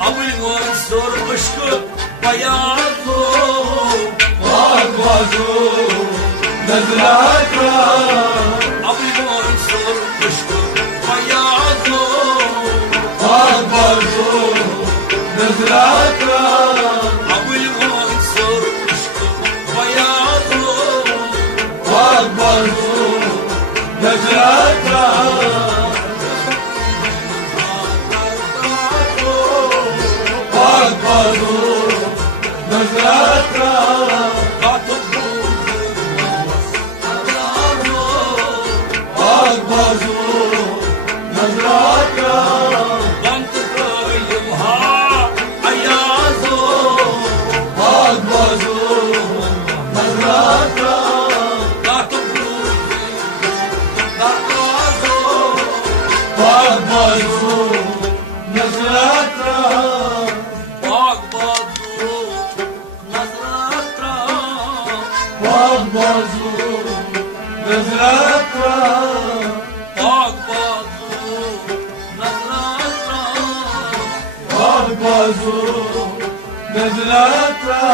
ابو المنصور اشكر بياضه وأقبضوا نزلتها ابو المنصور اشكر بياضه وأقبضوا نزلتها ابو المنصور اشكر بياضه وأقبضوا نزلتها وأقبضوا نزلتها وأقبضوا نزلتها وأقبضوا نزلتها وأقبضوا نزلتها وأقبضوا نزلتها وأقبضوا نزلتها